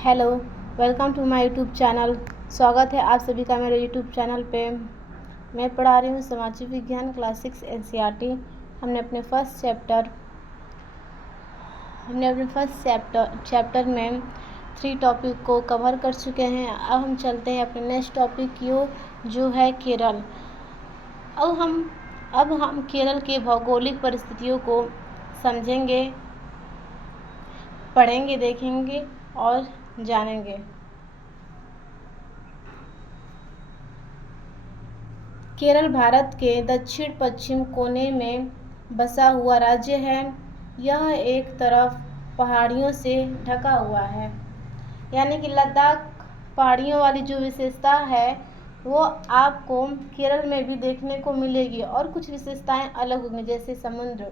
Hello, welcome to my YouTube channel. स्वागत है आप सभी का मेरे यूट्यूब चैनल पे। मैं पढ़ा रही हूँ सामाजिक विज्ञान क्लास 6 एनसीईआरटी। हमने अपने फर्स्ट चैप्टर में 3 टॉपिक को कवर कर चुके हैं। अब हम चलते हैं अपने नेक्स्ट टॉपिक की जो है केरल। अब हम केरल के भौगोलिक परिस्थितियों को समझेंगे, पढ़ेंगे, देखेंगे और जानेंगे। केरल भारत के दक्षिण पश्चिम कोने में बसा हुआ राज्य है। यह एक तरफ पहाड़ियों से ढका हुआ है, यानी कि लद्दाख पहाड़ियों वाली जो विशेषता है वो आपको केरल में भी देखने को मिलेगी और कुछ विशेषताएं अलग होंगी, जैसे समुद्र।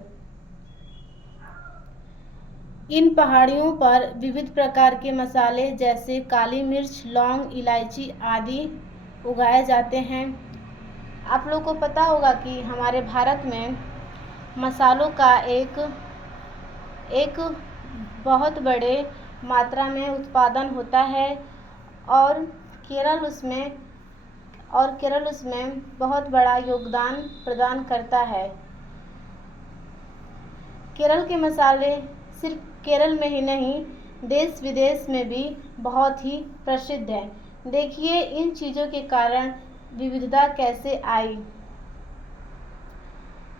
इन पहाड़ियों पर विविध प्रकार के मसाले जैसे काली मिर्च, लौंग, इलायची आदि उगाए जाते हैं। आप लोगों को पता होगा कि हमारे भारत में मसालों का एक बहुत बड़े मात्रा में उत्पादन होता है और केरल उसमें बहुत बड़ा योगदान प्रदान करता है। केरल के मसाले सिर्फ केरल में ही नहीं, देश विदेश में भी बहुत ही प्रसिद्ध है। देखिए इन चीज़ों के कारण विविधता कैसे आई।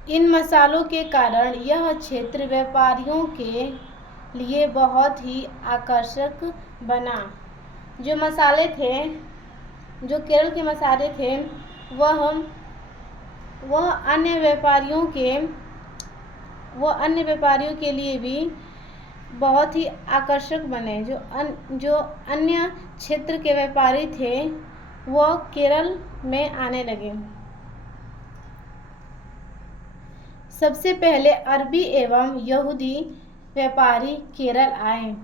इन मसालों के कारण यह क्षेत्र व्यापारियों के लिए बहुत ही आकर्षक बना। जो केरल के मसाले थे वह अन्य व्यापारियों के लिए भी बहुत ही आकर्षक बने। जो अन्य क्षेत्र के व्यापारी थे वह केरल में आने लगे। सबसे पहले अरबी एवं यहूदी व्यापारी केरल आए।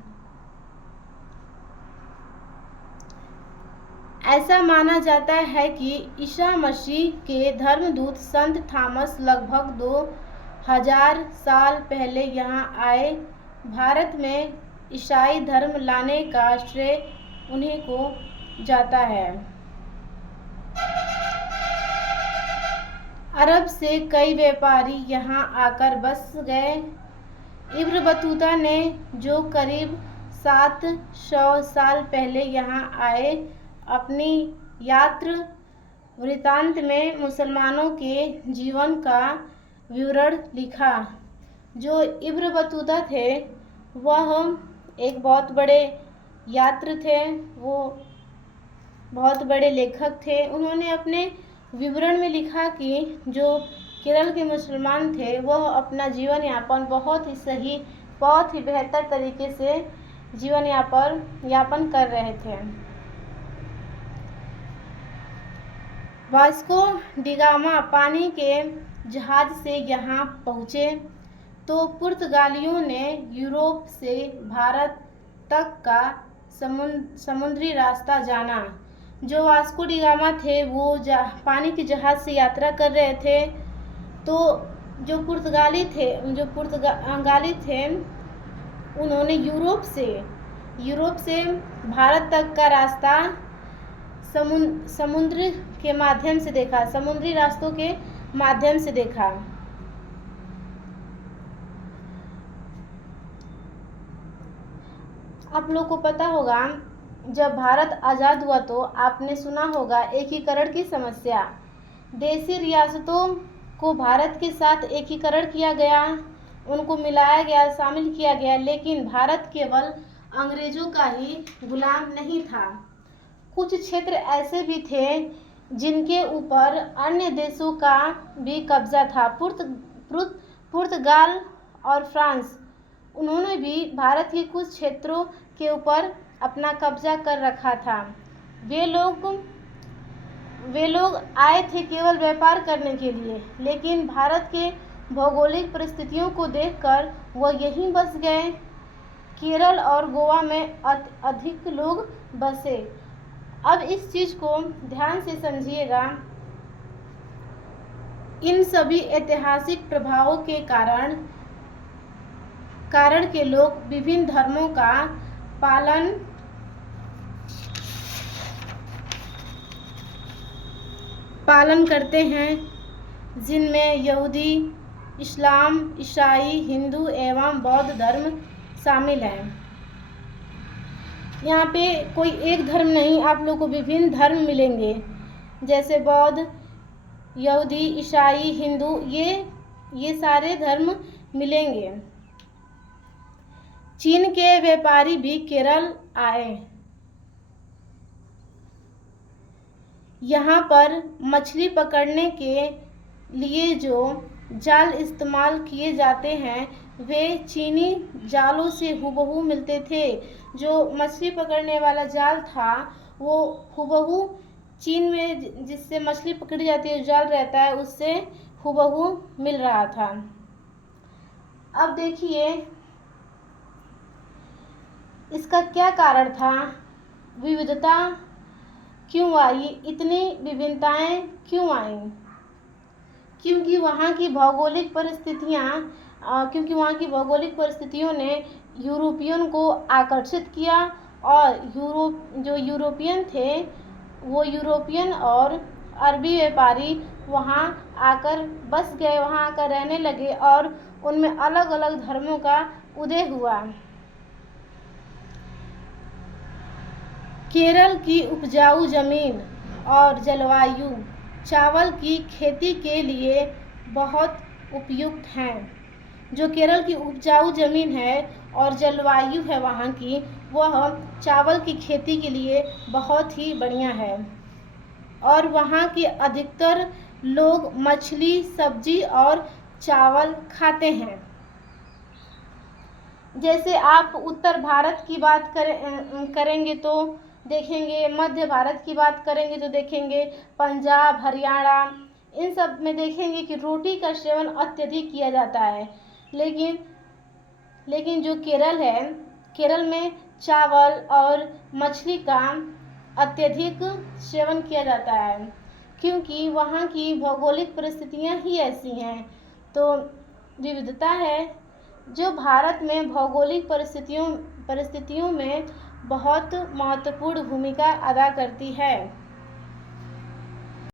ऐसा माना जाता है कि ईसा मसीह के धर्मदूत संत थॉमस लगभग 2000 साल पहले यहाँ आए। भारत में ईसाई धर्म लाने का श्रेय उन्हीं को जाता है। अरब से कई व्यापारी यहाँ आकर बस गए। इब्न बतूता ने जो करीब 700 साल पहले यहाँ आए, अपनी यात्रा वृत्तांत में मुसलमानों के जीवन का विवरण लिखा। जो इब्न बतूता थे वह एक बहुत बड़े यात्री थे, वो बहुत बड़े लेखक थे। उन्होंने अपने विवरण में लिखा कि जो केरल के मुसलमान थे वह अपना जीवन यापन बहुत ही सही, बहुत ही बेहतर तरीके से जीवन यापन कर रहे थे। वास्को डी गामा पानी के जहाज से यहाँ पहुँचे तो पुर्तगालियों ने यूरोप से भारत तक का समुद्री रास्ता जाना। जो वास्को डी गामा थे वो पानी के जहाज से यात्रा कर रहे थे, तो जो पुर्तगाली थे उन्होंने यूरोप से भारत तक का रास्ता समुद्र के माध्यम से देखा, समुद्री रास्तों के माध्यम से देखा। आप लोग को पता होगा जब भारत आज़ाद हुआ तो आपने सुना होगा एकीकरण की समस्या। देशी रियासतों को भारत के साथ एकीकरण किया गया, उनको मिलाया गया, शामिल किया गया, लेकिन भारत केवल अंग्रेजों का ही गुलाम नहीं था। कुछ क्षेत्र ऐसे भी थे जिनके ऊपर अन्य देशों का भी कब्जा था। पुर्तगाल और फ्रांस, उन्होंने भी भारत के कुछ क्षेत्रों के ऊपर अपना कब्जा कर रखा था। वे लोग आए थे केवल व्यापार करने के लिए, लेकिन भारत के भौगोलिक परिस्थितियों को देखकर वह यहीं बस गए। केरल और गोवा में अधिक लोग बसे। अब इस चीज़ को ध्यान से समझिएगा। इन सभी ऐतिहासिक प्रभावों के कारण के लोग विभिन्न धर्मों का पालन पालन करते हैं, जिनमें यहूदी, इस्लाम, ईसाई, हिंदू एवं बौद्ध धर्म शामिल हैं। यहाँ पे कोई एक धर्म नहीं, आप लोग को विभिन्न धर्म मिलेंगे, जैसे बौद्ध, यहूदी, ईसाई, हिंदू, ये सारे धर्म मिलेंगे। चीन के व्यापारी भी केरल आए। यहाँ पर मछली पकड़ने के लिए जो जाल इस्तेमाल किए जाते हैं वे चीनी जालों से हुबहू मिलते थे। जो मछली पकड़ने वाला जाल था वो हुबहू चीन में जिससे मछली पकड़ी जाती है, जाल रहता है, उससे हुबहू मिल रहा था। अब देखिए इसका क्या कारण था, विविधता क्यों आई, इतनी विभिन्नताएं क्यों आई? क्योंकि वहाँ की भौगोलिक परिस्थितियों ने यूरोपियन को आकर्षित किया और यूरोपियन थे वो यूरोपियन और अरबी व्यापारी वहाँ आकर बस गए, वहाँ आकर रहने लगे और उनमें अलग अलग धर्मों का उदय हुआ। केरल की उपजाऊ जमीन और जलवायु चावल की खेती के लिए बहुत उपयुक्त हैं। जो केरल की उपजाऊ ज़मीन है और जलवायु है वहाँ की, वह चावल की खेती के लिए बहुत ही बढ़िया है। और वहाँ के अधिकतर लोग मछली, सब्जी और चावल खाते हैं। जैसे आप उत्तर भारत की बात करेंगे तो देखेंगे, मध्य भारत की बात करेंगे तो देखेंगे पंजाब, हरियाणा, इन सब में देखेंगे कि रोटी का सेवन अत्यधिक किया जाता है। लेकिन जो केरल है, केरल में चावल और मछली का अत्यधिक सेवन किया जाता है, क्योंकि वहाँ की भौगोलिक परिस्थितियाँ ही ऐसी हैं। तो विविधता है जो भारत में भौगोलिक परिस्थितियों में बहुत महत्वपूर्ण भूमिका अदा करती है।